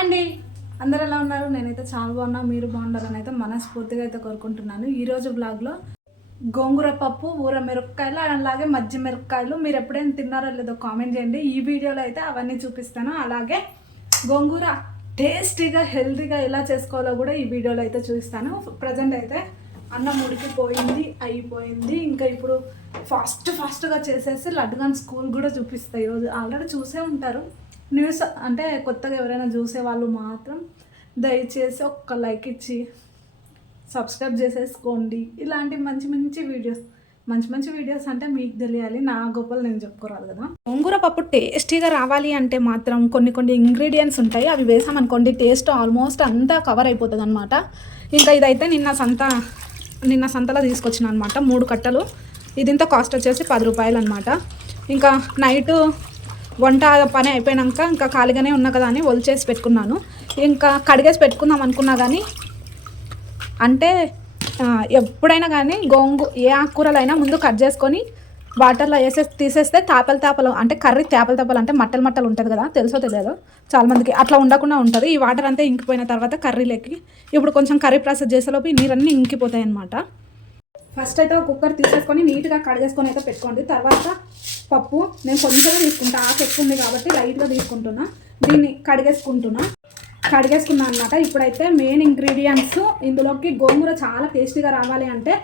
అండి. అందరు ఎలా ఉన్నారు? నేనైతే చాలా బాగున్నా. మీరు బాగుండాలని అయితే మనస్ఫూర్తిగా అయితే కోరుకుంటున్నాను. ఈరోజు బ్లాగ్లో గోంగూర పప్పు ఊర మిరపకాయలు అలాగే మజ్జి మిరపకాయలు. మీరు ఎప్పుడైనా తిన్నారో లేదో కామెంట్ చేయండి. ఈ వీడియోలో అయితే అవన్నీ చూపిస్తాను. అలాగే గోంగూర టేస్టీగా హెల్తీగా ఎలా చేసుకోవాలో కూడా ఈ వీడియోలో అయితే చూపిస్తాను. ప్రజెంట్ అయితే అన్నం ఉడికిపోయింది అయిపోయింది. ఇంకా ఇప్పుడు ఫాస్ట్ ఫాస్ట్గా చేసేసి లడ్డుగాన్ స్కూల్ కూడా చూపిస్తాయి ఈరోజు ఆల్రెడీ చూసే ఉంటారు. న్యూస్ అంటే కొత్తగా ఎవరైనా చూసే వాళ్ళు మాత్రం దయచేసి ఒక్క లైక్ ఇచ్చి సబ్స్క్రైబ్ చేసేసుకోండి. ఇలాంటి మంచి మంచి వీడియోస్ మంచి మంచి వీడియోస్ అంటే మీకు తెలియాలి. నా గొప్పలు నేను చెప్పుకోరాదు కదా. గోంగూర పప్పు టేస్టీగా రావాలి అంటే మాత్రం కొన్ని కొన్ని ఇంగ్రీడియంట్స్ ఉంటాయి. అవి వేసామనుకోండి టేస్ట్ ఆల్మోస్ట్ అంతా కవర్ అయిపోతుంది అనమాట ఇంకా ఇదైతే నిన్న సంత నిన్న సంతలో తీసుకొచ్చిన అనమాట మూడు కట్టలు. ఇదింత కాస్ట్ వచ్చేసి పది రూపాయలు అనమాట ఇంకా నైట్ వంట పని అయిపోయాక ఇంకా ఖాళీగానే ఉన్నా కదా అని ఒలిచేసి పెట్టుకున్నాను. ఇంకా కడిగేసి పెట్టుకుందాం అనుకున్నా కానీ అంటే ఎప్పుడైనా కానీ గోంగు ఏ ఆకుకూరలైనా ముందు కట్ చేసుకొని వాటర్లో వేసేసి తీసేస్తే తాపలు తాపలు అంటే కర్రీ తేపలు తాపలు అంటే మట్టలు మట్టలు ఉంటుంది కదా తెలుసో తెలియదు. చాలామందికి అట్లా ఉండకుండా ఉంటుంది. ఈ వాటర్ అంతా ఇంకిపోయిన తర్వాత కర్రీలోకి ఇప్పుడు కొంచెం కర్రీ ప్రాసెస్ చేసేలోపు ఈ నీరన్నీ ఇంకిపోతాయి అన్నమాట ఫస్ట్ అయితే ఒక కుక్కర్ తీసేసుకొని నీట్గా కడిగేసుకొని అయితే పెట్టుకోండి. తర్వాత పప్పు నేను కొంచెం తీసుకుంటా ఆకు ఎక్కువ ఉంది కాబట్టి లైట్గా తీసుకుంటున్నా. దీన్ని కడిగేసుకుంటున్నా. కడిగేసుకున్నా అనమాట ఇప్పుడైతే మెయిన్ ఇంగ్రీడియంట్స్ ఇందులోకి గోంగూర చాలా టేస్టీగా రావాలి అంటే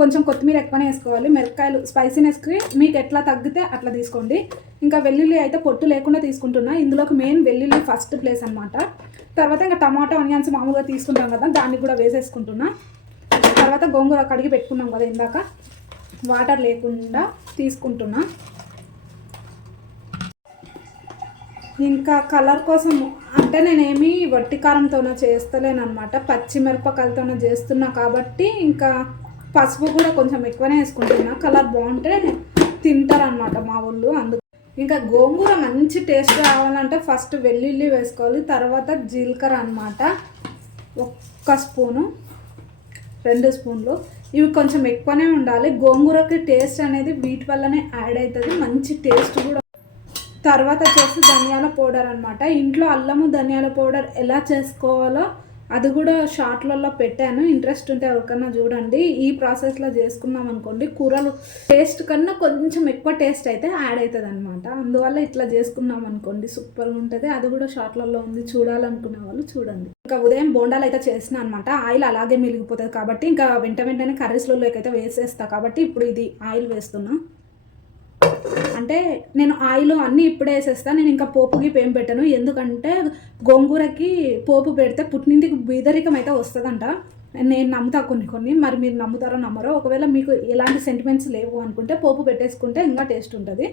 కొంచెం కొత్తిమీర ఎక్కువనే వేసుకోవాలి. మిరపకాయలు స్పైసీనెస్కి మీకు ఎట్లా తగ్గితే అట్లా తీసుకోండి. ఇంకా వెల్లుల్లి అయితే పొట్టు లేకుండా తీసుకుంటున్నా. ఇందులోకి మెయిన్ వెల్లుల్లి ఫస్ట్ ప్లేస్ అనమాట తర్వాత ఇంకా టమాటో ఆనియన్స్ మామూలుగా తీసుకుంటాం కదా దాన్ని కూడా వేసేసుకుంటున్నా. తర్వాత గోంగూర కడిగి పెట్టుకున్నాం కదా ఇందాక. వాటర్ లేకుండా తీసుకుంటున్నా. ఇంకా కలర్ కోసం అంటే నేనేమి వట్టి కారంతోనో చేస్తలేను అనమాట పచ్చిమిరపకాయలతోనే చేస్తున్నా కాబట్టి ఇంకా పసుపు కూడా కొంచెం ఎక్కువనే వేసుకుంటున్నా. కలర్ బాగుంటే తింటారనమాట మా వాళ్ళు అందుకు. ఇంకా గోంగూర మంచి టేస్ట్ రావాలంటే ఫస్ట్ వెల్లుల్లి వేసుకోవాలి. తర్వాత జీలకర్ర అనమాట ఒక్క స్పూను రెండు స్పూన్లు. ఇవి కొంచెం ఎక్కువనే ఉండాలి. గోంగూరకి టేస్ట్ అనేది వీటి వల్లనే యాడ్ అవుతుంది. మంచి టేస్ట్ కూడా తర్వాత వచ్చేసి ధనియాల పౌడర్ అనమాట ఇంట్లో అల్లము ధనియాల పౌడర్ ఎలా చేసుకోవాలో అది కూడా షార్ట్లలో పెట్టాను. ఇంట్రెస్ట్ ఉంటే ఎవరికన్నా చూడండి. ఈ ప్రాసెస్లో చేసుకున్నాం అనుకోండి. కూరలు టేస్ట్ కన్నా కొంచెం ఎక్కువ టేస్ట్ అయితే యాడ్ అవుతుంది అనమాట అందువల్ల ఇట్లా చేసుకున్నాం అనుకోండి. సూపర్గా ఉంటుంది. అది కూడా షార్ట్లలో ఉంది. చూడాలనుకునే వాళ్ళు చూడండి. ఇంకా ఉదయం బోండాలు అయితే చేసిన అనమాట ఆయిల్ అలాగే మిలిగిపోతుంది కాబట్టి ఇంకా వెంట వెంటనే కర్రీస్లలోకి అయితే వేసేస్తా. కాబట్టి ఇప్పుడు ఇది ఆయిల్ వేస్తున్నా. అంటే నేను ఆయిల్ అన్నీ ఇప్పుడే వేసేస్తాను నేను ఇంకా పోపుకి పేం పెట్టను. ఎందుకంటే గోంగూరకి పోపు పెడితే పుట్టినింటికి బీదరికం అయితే వస్తుందంట. నేను నమ్ముతా కొన్ని కొన్ని మరి మీరు నమ్ముతారో నమ్మరో. ఒకవేళ మీకు ఎలాంటి సెంటిమెంట్స్ లేవు అనుకుంటే పోపు పెట్టేసుకుంటే ఇంకా టేస్ట్ ఉంటుంది.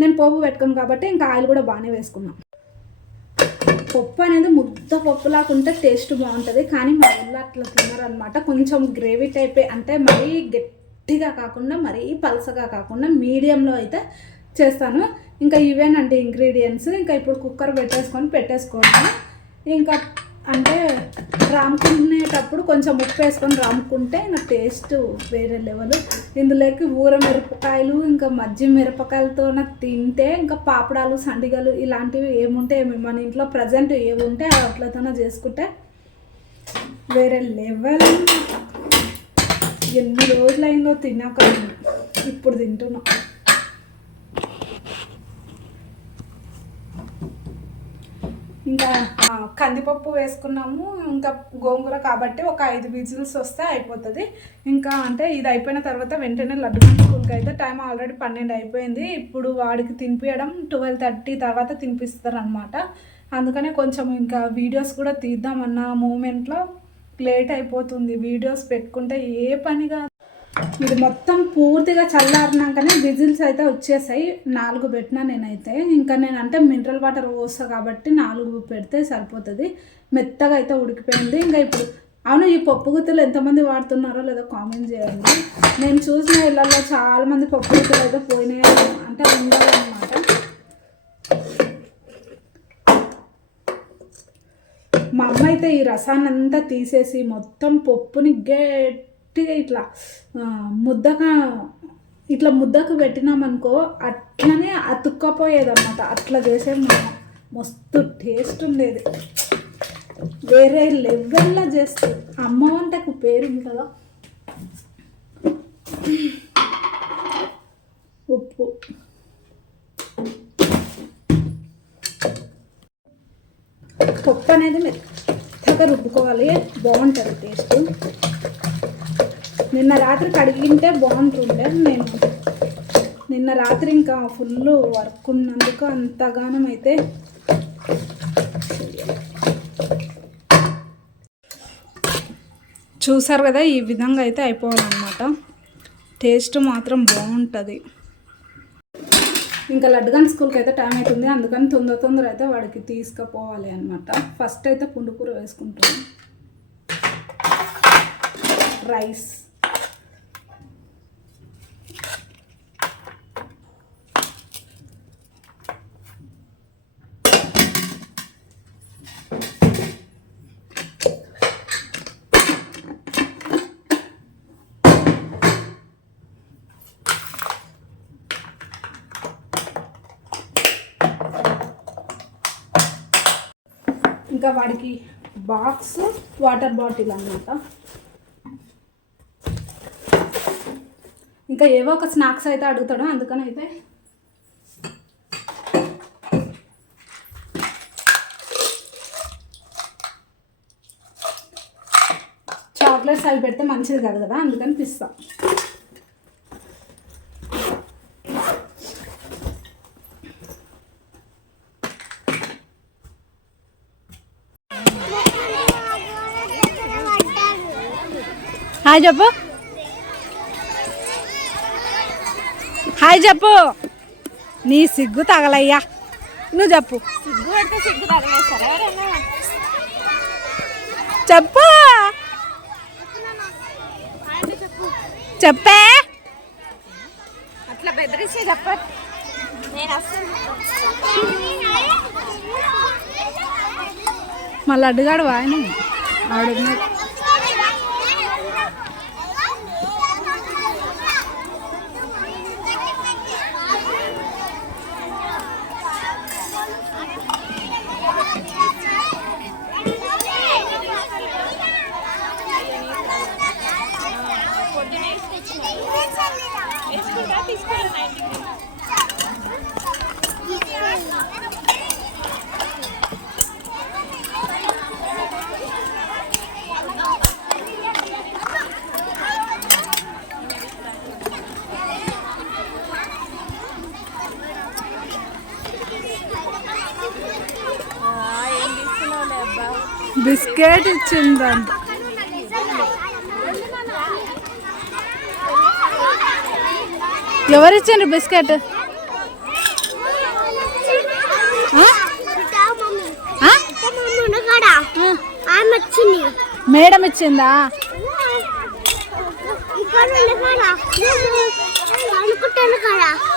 నేను పోపు పెట్టుకోను కాబట్టి ఇంకా ఆయిల్ కూడా బాగానే వేసుకున్నాను పప్పు అనేది ముద్ద పప్పులాగా ఉంటే టేస్ట్ బాగుంటుంది. కానీ మా ఊళ్ళో అట్లా తిన్నారనమాట కొంచెం గ్రేవీ టైపే అంటే మరీ గట్టిగా కాకుండా మరీ పలసగా కాకుండా మీడియంలో అయితే చేస్తాను. ఇంకా ఇవేనండి ఇంగ్రీడియంట్స్. ఇంకా ఇప్పుడు కుక్కర్ పెట్టేసుకొని పెట్టేసుకోండి ఇంకా అంటే రాముకునేటప్పుడు కొంచెం ఉప్పు వేసుకొని రాముకుంటే ఇంకా టేస్ట్ వేరే లెవెల్. ఇందులోకి ఊర మిరపకాయలు ఇంకా మజ్జి మిరపకాయలతో తింటే ఇంకా పాపడాలు సండిగలు ఇలాంటివి ఏముంటే ఏమి మన ఇంట్లో ప్రజెంట్ ఏముంటే అట్లతోనే చేసుకుంటే వేరే లెవెల్. ఎన్ని రోజులైందో తిన్నాక ఇప్పుడు తింటున్నా. ఇంకా కందిపప్పు వేసుకున్నాము ఇంకా గోంగూర కాబట్టి ఒక ఐదు విజిల్స్ వస్తే అయిపోతుంది. ఇంకా అంటే ఇది అయిపోయిన తర్వాత వెంటనే లడ్డు స్కూల్కి అయితే టైం ఆల్రెడీ పన్నెండు అయిపోయింది. ఇప్పుడు వాడికి తినిపించడం ట్వెల్వ్ థర్టీ తర్వాత తినిపిస్తారు అనమాట అందుకనే కొంచెం ఇంకా వీడియోస్ కూడా తీద్దామన్న మూమెంట్లో లేట్ అయిపోతుంది. వీడియోస్ పెట్టుకుంటే ఏ పనిగా ఇది మొత్తం పూర్తిగా చల్లారినాకనే విజిల్స్ అయితే వచ్చేసాయి. నాలుగు పెట్టినా నేనైతే. ఇంకా నేను అంటే మినరల్ వాటర్ పోస్తా కాబట్టి నాలుగు పెడితే సరిపోతుంది. మెత్తగా అయితే ఉడికిపోయింది. ఇంకా ఇప్పుడు అవును ఈ పప్పు గుత్తులు ఎంతమంది వాడుతున్నారో లేదో కామెంట్ చేయండి. నేను చూసిన ఇళ్ళల్లో చాలామంది పప్పు గుత్తులు అయితే పోయినాయి. అంటే ఉండాలన్నమాట మా అమ్మ అయితే ఈ రసాన్నంతా తీసేసి మొత్తం పప్పుని గట్టిగా ఇట్లా ముద్దగా ఇట్లా ముద్దకు పెట్టినామనుకో అట్లనే అతుక్కపోయేదన్నమాట. అట్లా చేసే మస్తు టేస్ట్ ఉండేది. వేరే లెవెల్లో చేస్తుంది అమ్మ వంటకు పేరు కదా ఉప్పు. పప్పు అనేది మెత్తగా రుబ్బుకోవాలి. బాగుంటుంది టేస్ట్ నిన్న రాత్రి కడిగింటే బాగుంటుండే. నేను నిన్న రాత్రి ఇంకా ఫుల్ వర్క్ ఉన్నందుకు అంతగానం అయితే చూసారు కదా ఈ విధంగా అయితే అయిపోవాలన్నమాట. టేస్ట్ మాత్రం బాగుంటుంది. ఇంకా లడ్డుగాని స్కూల్కి అయితే టైం అవుతుంది అందుకని తొందర తొందర అయితే వాడికి తీసుకుపోవాలి అనమాట ఫస్ట్ అయితే పుండుకూర వేసుకుంటాను రైస్ ఇంకా వాడికి బాక్స్ వాటర్ బాటిల్ అన్నమాట. ఇంకా ఏవో ఒక స్నాక్స్ అయితే అడుగుతాడు అందుకని అయితే చాక్లెట్స్ అవి పెడితే మంచిది కాదు కదా అందుకని తీస్తాం హాయ్ చెప్పు. హాయ్ చెప్పు. నీ సిగ్గు తగలయ్యా. నువ్వు చెప్పు. సిగ్గు పెడితే సిగ్గు తగలేస్తారా చెప్పు. చెప్పే. అట్లా బెదిరిస్తే చెప్ప. మళ్ళీ అడ్డుగాడు ఆయన ఆడున్నాడు బిస్కెట్ ఇచ్చిందంట ఎవరిచ్చిండ్రు బిస్కెట్ ఆ? ఆ? ఆ. మేడం ఇచ్చిందా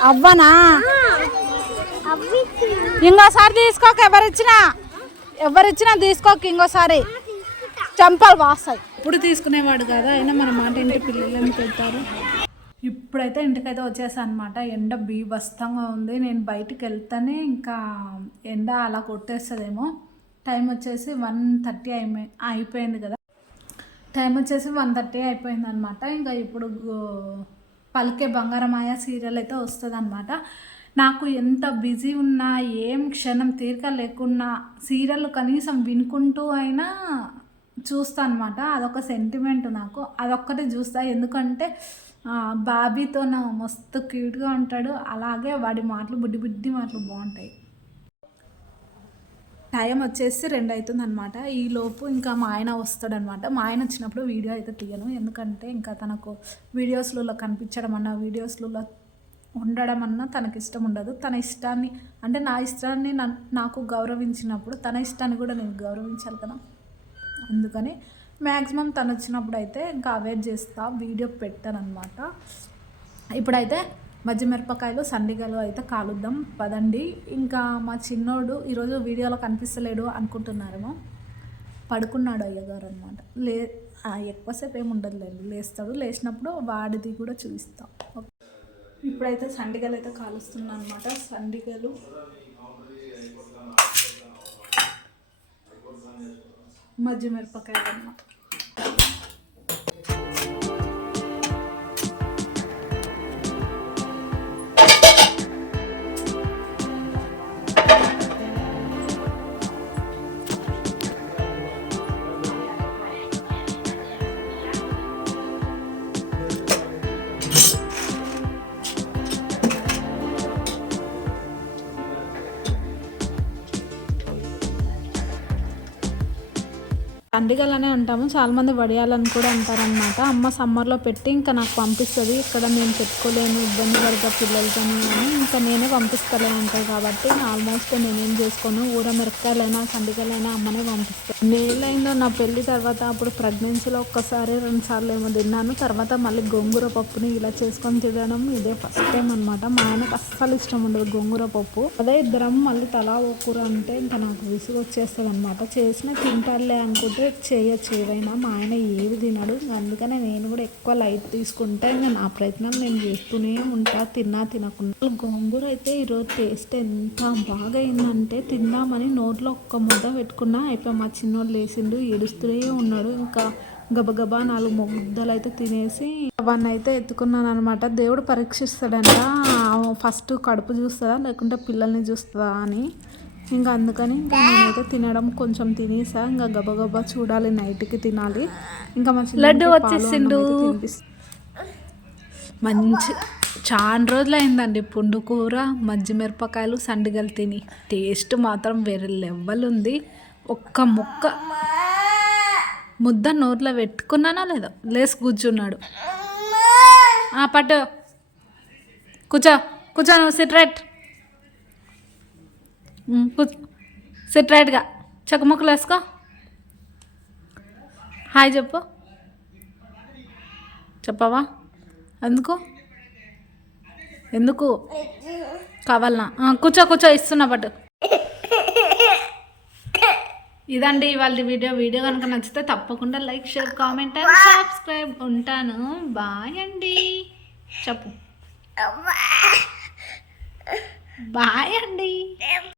అవ్వనా అవి ఇంకోసారి తీసుకోక ఎవరిచ్చినా ఎవరిచ్చినా తీసుకోక ఇంకోసారి. చంపలు వాస్తాయి ఇప్పుడు తీసుకునేవాడు కదా అయినా మన మాట ఇంటి పిల్లలు ఏమి పెడతారు ఇప్పుడైతే ఇంటికైతే వచ్చేసా అనమాట ఎండ బీభత్సంగా ఉంది. నేను బయటికి వెళ్తానే ఇంకా ఎండ అలా కొట్టేస్తుందేమో. టైం వచ్చేసి వన్ థర్టీ అయిపోయి అయిపోయింది కదా. టైం వచ్చేసి వన్ థర్టీ అయిపోయింది అనమాట ఇంకా ఇప్పుడు పలికే బంగారమాయ సీరియల్ అయితే వస్తుంది అనమాట నాకు ఎంత బిజీ ఉన్నా ఏం క్షణం తీరిక లేకున్నా సీరియల్ కనీసం వినుకుంటూ అయినా చూస్తా అనమాట అదొక సెంటిమెంట్ నాకు. అదొక్కటి చూస్తా. ఎందుకంటే బాబీతో నా మస్తు క్యూట్గా ఉంటాడు. అలాగే వాడి మాటలు బుడ్డి బుడ్డి మాటలు బాగుంటాయి. టైం వచ్చేసి రెండు అవుతుంది అనమాట ఈలోపు ఇంకా మా ఆయన వస్తాడనమాట మా ఆయన వచ్చినప్పుడు వీడియో అయితే తీయను. ఎందుకంటే ఇంకా తనకు వీడియోస్లలో కనిపించడం అన్న వీడియోస్లలో ఉండడం అన్న తనకి ఇష్టం ఉండదు. తన ఇష్టాన్ని అంటే నా ఇష్టాన్ని నన్- నాకు గౌరవించినప్పుడు తన ఇష్టాన్ని కూడా నేను గౌరవించాలి కదా. అందుకని మ్యాక్సిమం తను వచ్చినప్పుడు అయితే ఇంకా అవేర్ చేస్తా వీడియో పెట్టాను అనమాట ఇప్పుడైతే మధ్యమిరపకాయలు సండిగలు అయితే కాలుద్దాం పదండి. ఇంకా మా చిన్నోడు ఈరోజు వీడియోలో కనిపిస్తలేడు అనుకుంటున్నారేమో. పడుకున్నాడు అయ్యగారు అనమాట లే ఎక్కువసేపు ఏమి ఉండదులేండి. లేస్తాడు లేచినప్పుడు వాడిది కూడా చూపిస్తాం ఓకే. ఇప్పుడైతే సండిగలు అయితే కాలుస్తున్నా అనమాట సండిగలు. మజ్జి అనమాట అన్నమాట అంటాము. చాలా మంది వడియాలని కూడా అంటారనమాట అమ్మ సమ్మర్లో పెట్టి ఇంకా నాకు పంపిస్తుంది. ఇక్కడ నేను పెట్టుకోలేను ఇబ్బంది పడతా పిల్లలతో అని ఇంకా నేనే పంపిస్తలే అంటారు కాబట్టి ఆల్మోస్ట్ నేనేం చేసుకోను. ఊర మిరపకాయలైనా సండికాయలైనా అమ్మనే పంపిస్తాను నేలైందో నా పెళ్ళి తర్వాత అప్పుడు ప్రెగ్నెన్సీలో ఒక్కసారి రెండు సార్లు ఏమో తిన్నాను. తర్వాత మళ్ళీ గోంగూర పప్పుని ఇలా చేసుకొని తినడం ఇదే ఫస్ట్ టైం అనమాట మా ఆయనకు అస్సలు ఇష్టం ఉండదు గోంగూర పప్పు. అదే ఇద్దరం మళ్ళీ తలా ఓ కూర అంటే ఇంకా నాకు విసుగు వచ్చేస్తుంది అనమాట చేసిన తింటారులే అనుకుంటే చేయొచ్చు ఏదైనా మా ఆయన ఏది తినడు. అందుకనే నేను కూడా ఎక్కువ లైట్ తీసుకుంటే ఇంకా నా ప్రయత్నం నేను చేస్తూనే ఉంటా. తిన్నా తినకుండా గోంగూర అయితే ఈరోజు టేస్ట్ ఎంత బాగా అయిందంటే తిందామని నోట్లో ఒక్క ముద్ద పెట్టుకున్నా అయిపోయి మా చిన్నోడు లేచిండు ఏడుస్తూనే ఉన్నాడు. ఇంకా గబగబా నాలుగు ముద్దలు అయితే తినేసి అవన్నీ అయితే ఎత్తుకున్నాను అనమాట దేవుడు పరీక్షిస్తాడంట ఫస్ట్ కడుపు చూస్తుందా లేకుంటే పిల్లల్ని చూస్తుందా అని. ఇంకా అందుకని ఇంకా నేనైతే తినడం కొంచెం తినేసా. ఇంకా గబగబా చూడాలి నైట్కి తినాలి. ఇంకా మా లడ్డు వచ్చేసిండు. మంచి చాలా రోజులు అయిందండి పుండు కూర మజ్జి మిరపకాయలు సండిగలు తిని. టేస్ట్ మాత్రం వేరే లెవెల్ ఉంది. ఒక్క ముక్క. ముద్ద నోట్లో పెట్టుకున్నానా లేదో? లేసి కూర్చున్నాడు. ఆ, పట్టు. కూర్చో. కూర్చో నువ్వు సిట్ రైట్ సిట్ రైట్గా చెక్కముక్కలు వేసుకో. హాయ్ చెప్పు. చెప్పవా? ఎందుకు? ఎందుకు? కావాలనా? కూర్చో కూర్చో ఇస్తున్నా పట్టు. ఇదండి ఇవాళ వీడియో. వీడియో కనుక నచ్చితే తప్పకుండా like share comment and subscribe. ఉంటాను. బాయ్ అండి. చెప్పు. బాయ్ అండి.